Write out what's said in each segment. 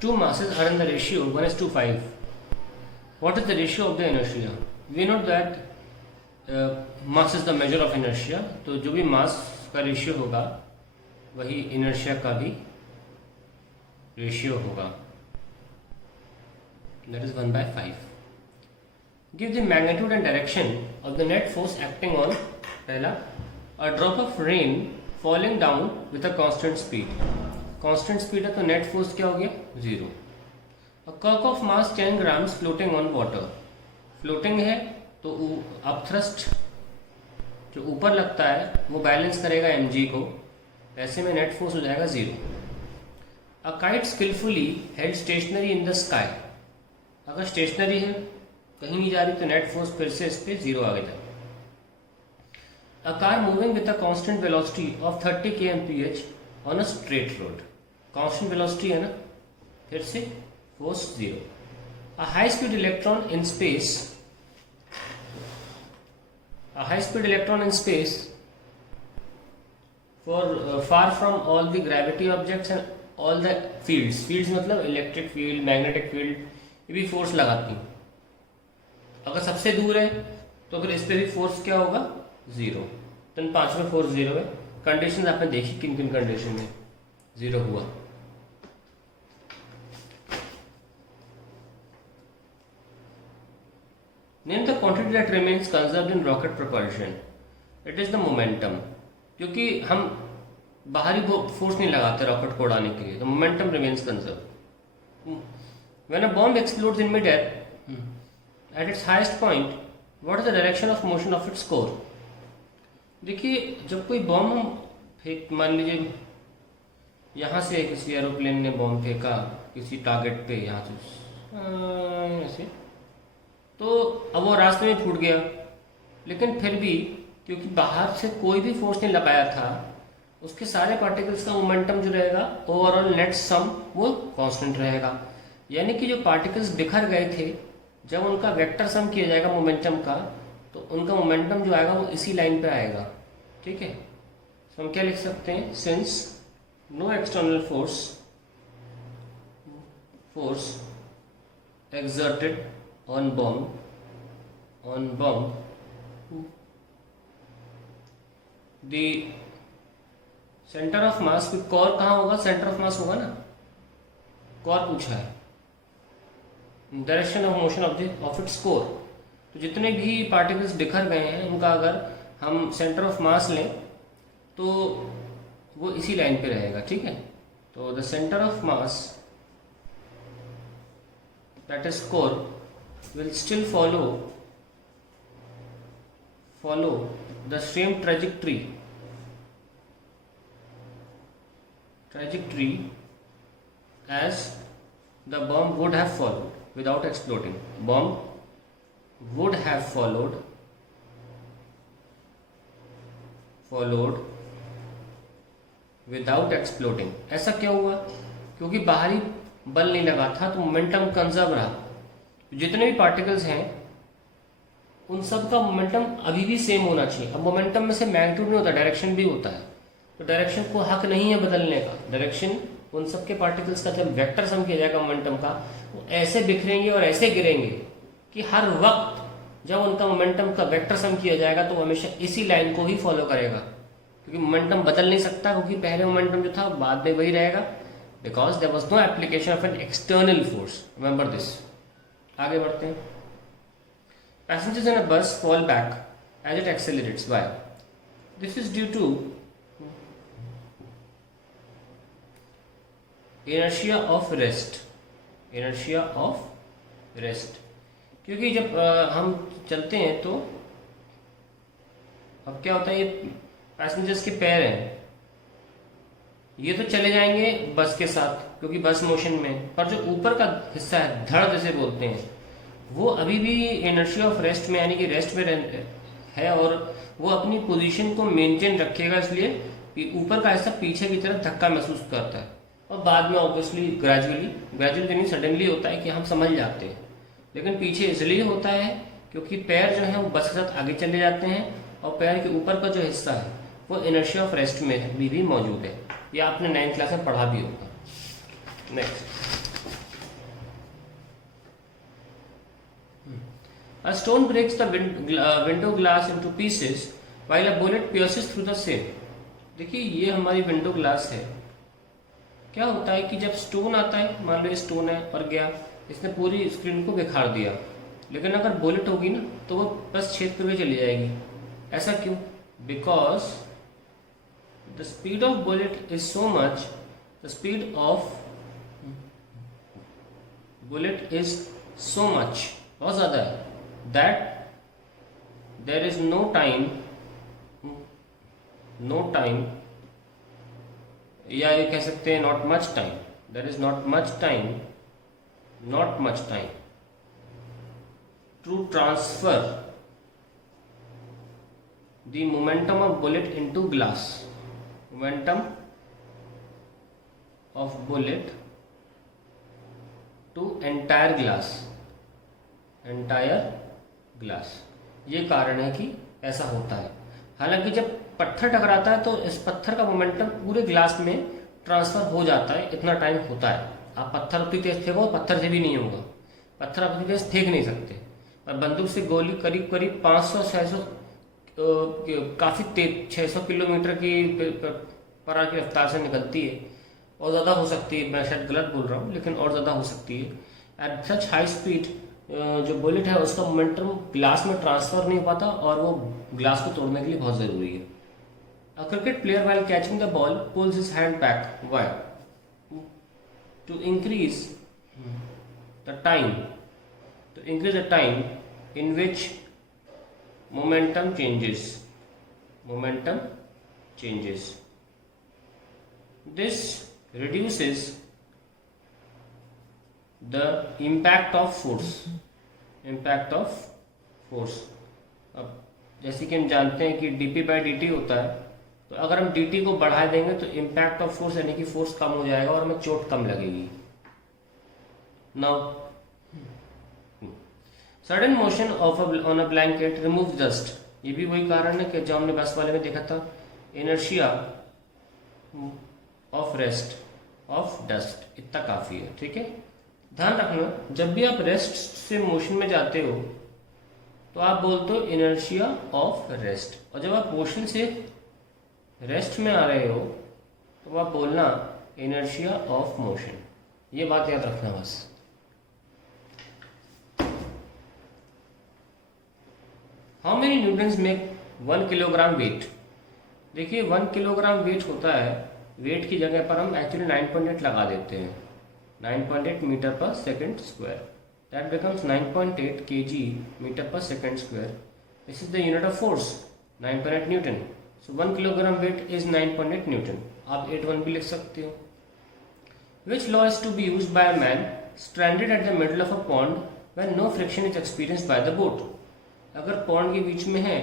two masses are in the ratio 1:5. What is the ratio of the inertia? We know that mass is the measure of inertia. तो जो भी mass का ratio होगा वही inertia का भी ratio होगा. That is 1/5. Give the magnitude and direction of the net force acting on पहला a drop of rain falling down with a constant speed. Constant speed है तो net force क्या हो गया? 0. A cock of mass 10 grams floating on water. Floating है तो upthrust जो ऊपर लगता है वो बैलेंस करेगा mg को, ऐसे में नेट फोर्स हो जाएगा 0. A kite skillfully held stationary in the sky. अगर स्टेशनरी है कहीं नहीं जा रही तो नेट फोर्स फिर से इस पे 0 आ गया. A car moving with a constant velocity of 30 kmph on a straight road. Constant velocity है ना, फिर से force 0. A high speed electron in space. A high speed electron in space for far from all the gravity objects and all the fields. Fields मतलब electric field, magnetic field, ये भी force लगाती हैं. अगर सबसे दूर है तो फिर इस पे भी फोर्स क्या होगा? 0. तो इन 5 में फोर्स 0 है. कंडीशन आपने देखी किन किन कंडीशन में 0 हुआ. Name the quantity that remains conserved in rocket propulsion. It is the momentum. क्योंकि हम बाहरी फोर्स नहीं लगाते रॉकेट को उड़ाने के लिए, तो momentum remains conserve. When a bomb explodes in mid-air at its highest point, what is the direction of motion of its core? देखिए जब कोई बॉम्ब हम फेंक, मान लीजिए यहाँ से किसी एरोप्लेन ने बॉम्ब फेंका किसी टारगेट पे, यहाँ से ऐसे, तो अब वो रास्ते में फूट गया, लेकिन फिर भी क्योंकि बाहर से कोई भी फोर्स नहीं लगाया था, उसके सारे पार्टिकल्स का मोमेंटम जो रहेगा ओवरऑल नेट सम वो कांस्टेंट रहेगा. यानी कि जो पार्टिकल्स बिखर गए थे जब उनका वेक्टर सम किया जाएगा मोमेंटम का, तो उनका मोमेंटम जो आएगा वो इसी लाइन पे आएगा. ठीक है, तो हम क्या लिख सकते हैं? Since no external force exerted on bomb the center of mass, core कहाँ होगा? सेंटर ऑफ मास होगा ना, कोर पूछा है. Direction of motion of its core. तो जितने भी पार्टिकल्स बिखर गए हैं उनका अगर हम सेंटर ऑफ मास लें तो वो इसी लाइन पे रहेगा. ठीक है, तो the centre of mass that is core will still follow the same trajectory as the bomb would have followed without exploding. Bomb would have followed without exploding. ऐसा क्या हुआ? क्योंकि बाहरी बल नहीं लगा था तो मोमेंटम कंजर्व रहा. जितने भी पार्टिकल्स हैं उन सब का मोमेंटम अभी भी सेम होना चाहिए. अब मोमेंटम में से मैग्नीट्यूड नहीं होता, डायरेक्शन भी होता है, तो डायरेक्शन को हक नहीं है बदलने का. डायरेक्शन उन सब के पार्टिकल्स का जब वेक्टर सम किया जाएगा मोमेंटम का, वो ऐसे बिखरेंगे और ऐसे गिरेंगे कि हर वक्त जब उनका मोमेंटम का वेक्टर सम किया जाएगा तो हमेशा इसी लाइन को ही फॉलो करेगा. क्योंकि मोमेंटम बदल नहीं सकता, क्योंकि पहले मोमेंटम जो था बाद में वही रहेगा, because there was no application of an external force. Remember this. आगे बढ़ते हैं. Passengers in a bus fall back as it accelerates. Why? This is due to inertia of rest. Inertia of rest. क्योंकि जब हम चलते हैं तो अब क्या होता है, ये पैसेंजर्स के पैर हैं, ये तो चले जाएंगे बस के साथ क्योंकि बस मोशन में, पर जो ऊपर का हिस्सा है, धड़ जैसे बोलते हैं, वो अभी भी इनर्शिया ऑफ रेस्ट में यानी कि रेस्ट में है और वो अपनी पोजीशन को मेंटेन रखेगा. इसलिए ऊपर का हिस्सा पीछे की तरफ धक्का महसूस करता है और बाद में ऑब्वियसली ग्रेजुअली नहीं सडनली होता है कि हम समझ जाते हैं. लेकिन पीछे इसलिए होता है क्योंकि पैर जो है वो बस के साथ आगे चले जाते हैं और पैर के ऊपर का जो हिस्सा है वो इनर्शिया ऑफ रेस्ट में भी मौजूद है. ये आपने 9th क्लास में पढ़ा भी होगा. Next A stone breaks the window glass into pieces while a bullet pierces through the same. देखिए ये हमारी विंडो ग्लास है। क्या होता है कि जब स्टोन आता है, मान लो ये स्टोन है और गया, इसने पूरी स्क्रीन को बिखार दिया, लेकिन अगर बुलेट होगी ना तो वो बस छेद करके चली जाएगी। ऐसा क्यों? Because the speed of bullet is so much, the speed of bullet is so much, बहुत ज़्यादा है, that there is no time, या ये कह सकते हैं not much time, there is not much time to transfer the momentum of bullet into glass, momentum of bullet to entire glass, ये कारण है कि ऐसा होता है। हालांकि जब पत्थर टकराता है तो इस पत्थर का मोमेंटम पूरे ग्लास में ट्रांसफर हो जाता है, इतना टाइम होता है। आप पत्थर उतनी तेज फेंको, पत्थर से भी नहीं होगा, पत्थर आप उतनी तेज फेंक नहीं सकते। और बंदूक से गोली करीब 500-600 काफ़ी तेज 600 किलोमीटर की पर आवर की रफ्तार से निकलती है, और ज़्यादा हो सकती है, मैं शायद गलत बोल रहा हूँ, लेकिन और ज़्यादा हो सकती है। एट सच हाई स्पीड जो बुलेट है उसका मोमेंटम ग्लास में ट्रांसफर नहीं हो पाता, और वो ग्लास को तोड़ने के लिए बहुत ज़रूरी है। A cricket player while catching the ball pulls his hand back. Why? To increase the time, in which momentum changes. This reduces the impact of force. अब जैसे कि हम जानते हैं कि dp/dt होता है, तो अगर हम dt को बढ़ा देंगे तो इम्पैक्ट ऑफ फोर्स यानी कि फोर्स कम हो जाएगा और हमें चोट कम लगेगी। Now sudden motion on a blanket remove dust, ये भी वही कारण है कि जो हमने बस वाले में देखा था, inertia of rest of dust, इतना काफी है। ठीक है, ध्यान रखना, जब भी आप रेस्ट से मोशन में जाते हो तो आप बोलते हो इनर्शिया ऑफ रेस्ट, और जब आप मोशन से रेस्ट में आ रहे हो तो आप बोलना इनर्शिया ऑफ मोशन। ये बात याद रखना बस। How many Newton's make 1 kilogram weight? देखिए 1 किलोग्राम वेट होता है, वेट की जगह पर हम एक्चुअली 9.8 लगा देते हैं, 9.8 metre per second square, that becomes 9.8 kg metre per second square. This is the unit of force, 9.8 newton. So 1 kilogram weight is 9.8 Newton. आप 8.1 भी लिख सकते हो। Which law is to be used by a man stranded at the middle of a pond when no friction is experienced by the boat? अगर pond के बीच में है,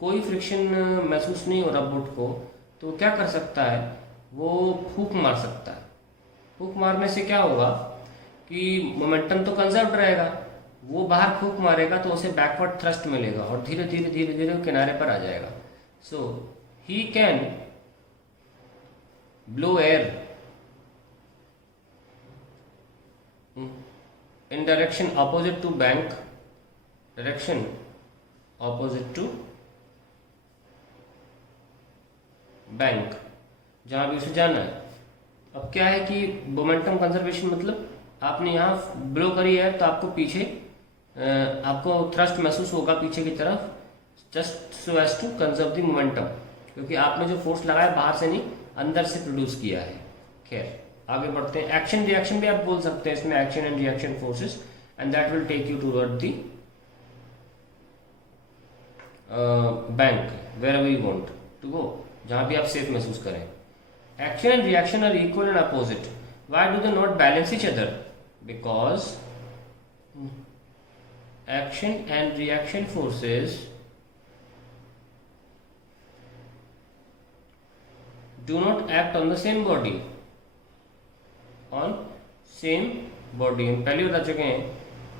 कोई फ्रिक्शन महसूस नहीं हो रहा बोट को, तो वो क्या कर सकता है, वो फूंक मार सकता है। फूंक मारने से क्या होगा कि मोमेंटम तो कंजर्व रहेगा, वो बाहर फूंक मारेगा तो उसे बैकवर्ड थ्रस्ट मिलेगा और धीरे धीरे वो किनारे पर आ जाएगा। So he can blow air in direction opposite to bank, जहां भी उसे जाना है। अब क्या है कि मोमेंटम कंजर्वेशन मतलब आपने यहाँ ब्लो करी है तो आपको पीछे आपको थ्रस्ट महसूस होगा पीछे की तरफ, just so as to conserve the momentum, क्योंकि आपने जो फोर्स लगाया बाहर से नहीं अंदर से प्रोड्यूस किया है। खैर आगे बढ़ते हैं। एक्शन रिएक्शन भी आप बोल सकते हैं इसमें, action and reaction forces, and that will take you toward the bank wherever you want to go, जहां भी आप सेफ महसूस करें। Action and reaction are equal and opposite. Why do they not balance each other? Because action and reaction forces do not act on the same body, हम पहले बता चुके हैं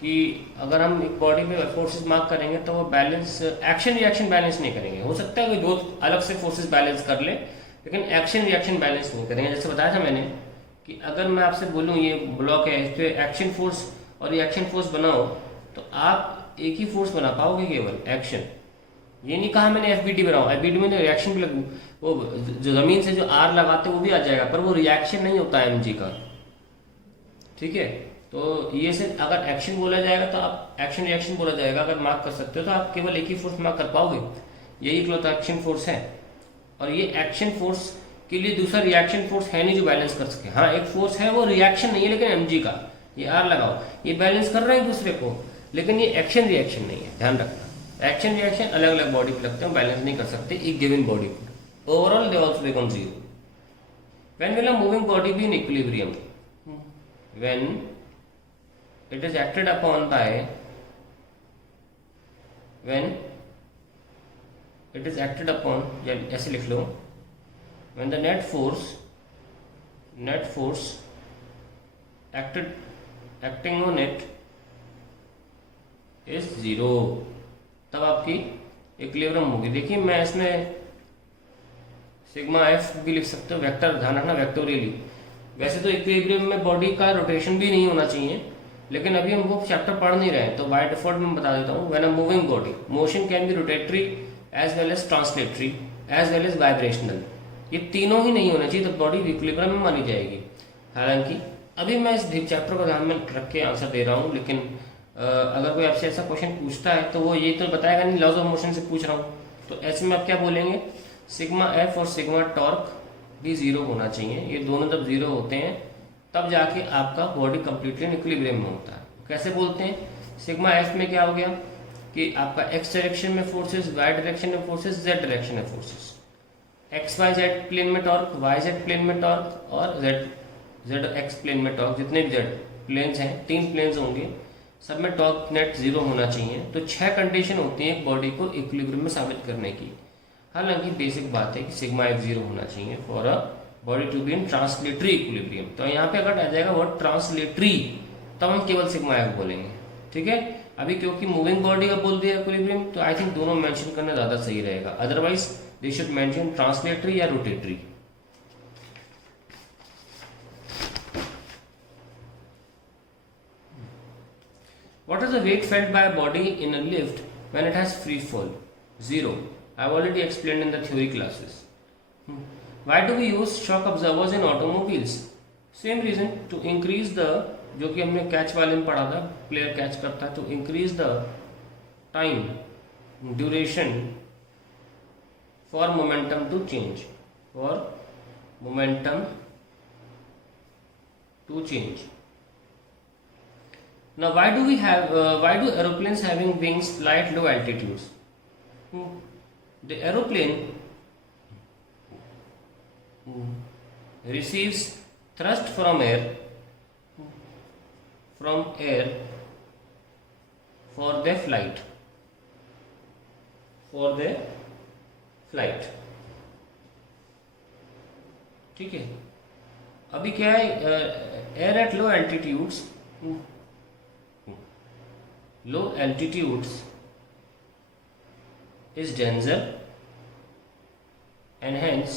कि अगर हम एक बॉडी पे फोर्सेस मार्क करेंगे तो वो बैलेंस, एक्शन रिएक्शन बैलेंस नहीं करेंगे। हो सकता है कोई दो अलग से फोर्सेस बैलेंस कर ले, लेकिन एक्शन रिएक्शन बैलेंस नहीं करेंगे। जैसे बताया था मैंने कि अगर मैं आपसे बोलूँ ये ब्लॉक है, इस पर एक्शन फोर्स और रिएक्शन फोर्स बनाओ, तो आप एक ही फोर्स बना पाओगे केवल, एक्शन। ये नहीं कहा मैंने एफबीटी बनाओ, एफबीटी में रिएक्शन भी लगू, वो जो जमीन से जो आर लगाते वो भी आ जाएगा, पर वो रिएक्शन नहीं होता है एमजी का, ठीक है। तो ये से अगर एक्शन बोला जाएगा तो आप एक्शन रिएक्शन बोला जाएगा, अगर मार्क कर सकते हो तो आप केवल एक ही फोर्स मार्क कर पाओगे, यही इकलौता एक्शन फोर्स है। और ये एक्शन फोर्स के लिए दूसरा रिएक्शन फोर्स है नहीं जो बैलेंस कर सके। हाँ एक फोर्स है, वो रिएक्शन नहीं है लेकिन एमजी का, ये आर लगाओ, ये बैलेंस कर रहे हैं दूसरे को, लेकिन ये एक्शन रिएक्शन नहीं है, ध्यान रखना। एक्शन रिएक्शन अलग अलग बॉडी पे लगते हैं, बैलेंस नहीं कर सकते एक गिवन बॉडी पर। Overall they also become zero. When will a moving body be in equilibrium? When it is acted upon bye, when it is acted upon, या ऐसे लिख लो, when the net force acting on it is zero, तब आपकी equilibrium होगी। देखिए मैं इसमें sigma F भी लिख सकते हो, वेक्टर, ध्यान रखना वेक्टोरियली। वैसे तो इक्विलिब्रियम में बॉडी का रोटेशन भी नहीं होना चाहिए, लेकिन अभी हम वो चैप्टर पढ़ नहीं रहे हैं, तो बाय डिफॉल्ट मैं बता देता हूँ। When a moving body, motion can be rotatory as well as translatory as well as vibrational, ये तीनों ही नहीं होना चाहिए, तो बॉडी इक्विलिब्रियम में मानी जाएगी। हालांकि अभी मैं इस चैप्टर को ध्यान में रख के आंसर दे रहा हूँ, लेकिन अगर कोई आपसे ऐसा क्वेश्चन पूछता है तो वो ये तो बताएगा नहीं लॉज ऑफ मोशन से पूछ रहा हूँ, तो ऐसे में आप क्या बोलेंगे, सिग्मा एफ और सिग्मा टॉर्क भी जीरो होना चाहिए। ये दोनों जब जीरो होते हैं तब जाके आपका बॉडी कंप्लीटली इक्विलिब्रियम में होता है। कैसे बोलते हैं, सिग्मा एफ में क्या हो गया कि आपका एक्स डायरेक्शन में फोर्सेस, वाई डायरेक्शन में फोर्सेस, जेड डायरेक्शन में forces, X Y Z plane में टॉर्क, वाई जेड प्लेन में टॉर्क और जेड एक्स प्लेन में टॉर्क, जितने भी जेड प्लेन्स हैं, 3 प्लेन्स होंगे, सब में टॉर्क नेट जीरो होना चाहिए। तो 6 कंडीशन होती है एक बॉडी को इक्विलिब्रियम में साबित करने की। हालांकि बेसिक बात है कि सिग्मा एफ जीरो होना चाहिए for a body to be in translatory equilibrium. तो यहाँ पे अगर आ जाएगा वर्ड ट्रांसलेटरी, तब हम केवल सिग्मा एफ बोलेंगे, ठीक है। अभी क्योंकि मूविंग बॉडी का बोल दिया इक्विलिब्रियम, तो आई थिंक दोनों मेंशन करना ज्यादा सही रहेगा, otherwise they should mention translatory या rotatory. What is the weight felt by a body in a lift when it has free fall? Zero. I have already explained in the theory classes. Why do we use shock absorbers in automobiles? Same reason, to increase the, जो कि हमने catch वाले में पढ़ा था, player catch करता है, to increase the time, duration for momentum to change, for momentum to change. Now, why do aeroplanes having wings fly at low altitudes? The aeroplane receives thrust from air for their flight. ठीक है। अभी क्या है, air at low altitudes, low altitudes is denser and hence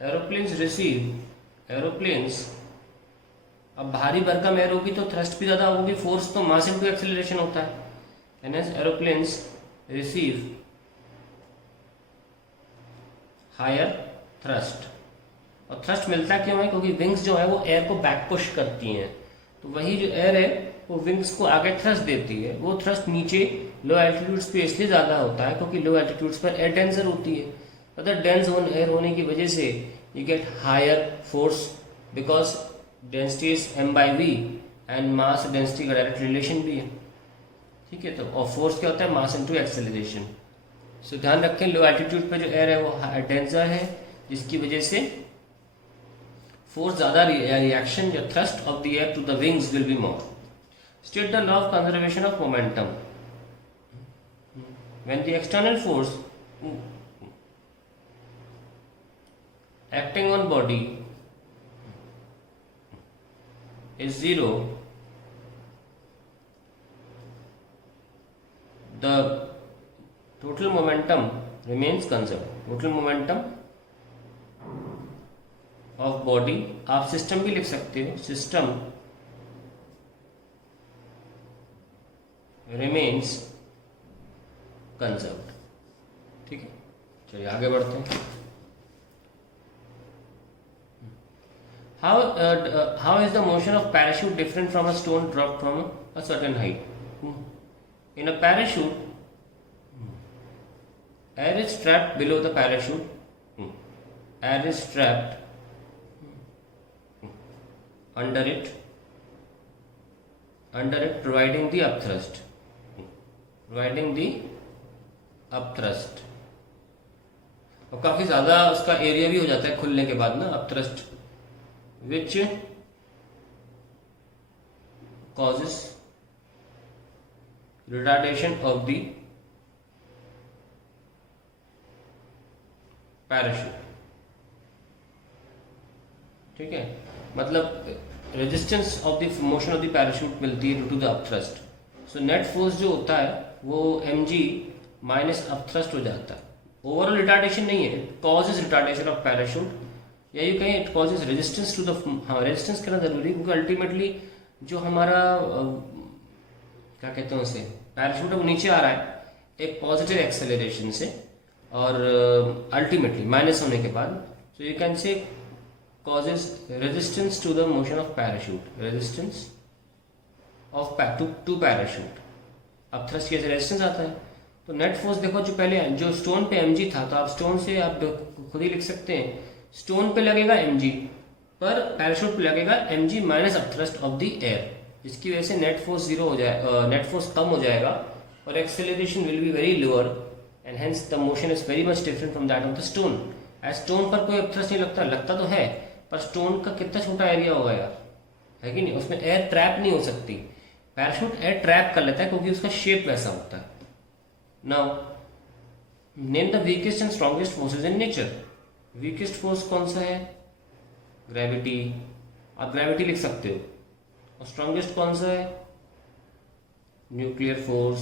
aeroplanes अब भारी भरकम air होगी तो थ्रस्ट भी ज़्यादा होगी, फोर्स तो मास इनटू एक्सेलरेशन होता है, and hence aeroplanes receive higher thrust। और थ्रस्ट मिलता क्यों है, क्योंकि विंग्स जो है वो एयर को बैक पुश करती हैं, तो वही जो एयर है वो विंग्स को आगे थ्रस्ट देती है। वो थ्रस्ट नीचे लो एल्टीट्यूड्स पे इसलिए ज़्यादा होता है क्योंकि लो एल्टीट्यूड्स पर एयर डेंसर होती है। अगर डेंस एयर होने की वजह से you get higher force because density is m/v and mass density का डायरेक्ट रिलेशन भी है, ठीक है। तो और फोर्स क्या होता है, मास इनटू एक्सेलरेशन। सो ध्यान रखें, लो एल्टीट्यूड पे जो एयर है वो डेंसर है, जिसकी वजह से फोर्स ज़्यादा, रिएक्शन या thrust of the air to the wings will be more. State the law of conservation of momentum. When the external force acting on body is zero, the total momentum remains conserved. Total momentum of body, आप system भी लिख सकते हो, system remains conserved. ठीक है, चलिए आगे बढ़ते हैं। How is the motion of parachute different from a stone dropped from a certain height? In a parachute, air is trapped below the parachute. Air is trapped under it, providing the upthrust. और काफी ज्यादा उसका area भी हो जाता है खुलने के बाद ना, upthrust, which causes retardation of the parachute। ठीक है, मतलब resistance of the motion of the parachute मिलती है due to the upthrust. So net force जो होता है वो mg माइनस अपथ्रस्ट हो जाता है। ओवरऑल रिटार्डेशन नहीं है, it causes retardation of parachute, या ये कहें it causes resistance to the, हाँ रेजिस्टेंस करना जरूरी, क्योंकि अल्टीमेटली जो हमारा क्या कहते हैं उसे, पैराशूट वो नीचे आ रहा है एक पॉजिटिव एक्सेलरेशन से, और अल्टीमेटली माइनस होने के बाद, so you can say causes resistance to the motion of parachute, resistance of to parachute। अब थ्रस्ट कैसे रेजिस्टेंस आता है, तो नेट फोर्स देखो जो पहले जो स्टोन पे mg था, तो आप स्टोन से आप खुद ही लिख सकते हैं, स्टोन पे लगेगा mg पर पैराशूट पे लगेगा mg minus upthrust of the air, जिसकी वजह से नेट फोर्स जीरो हो जाए, नेट फोर्स कम हो जाएगा और acceleration will be very lower and hence the motion is very much different from that of the stone. As stone पर कोई अपथ्रस्ट नहीं लगता तो है, पर स्टोन का कितना छोटा एरिया होगा यार, है कि नहीं, उसमें एयर ट्रैप नहीं हो सकती। पैराशूट एयर ट्रैप कर लेता है क्योंकि उसका शेप वैसा होता है। Now name the weakest and strongest forces in nature. Weakest force कौन सा है, ग्रेविटी, आप ग्रेविटी लिख सकते हो, और स्ट्रॉन्गेस्ट कौन सा है, न्यूक्लियर फोर्स,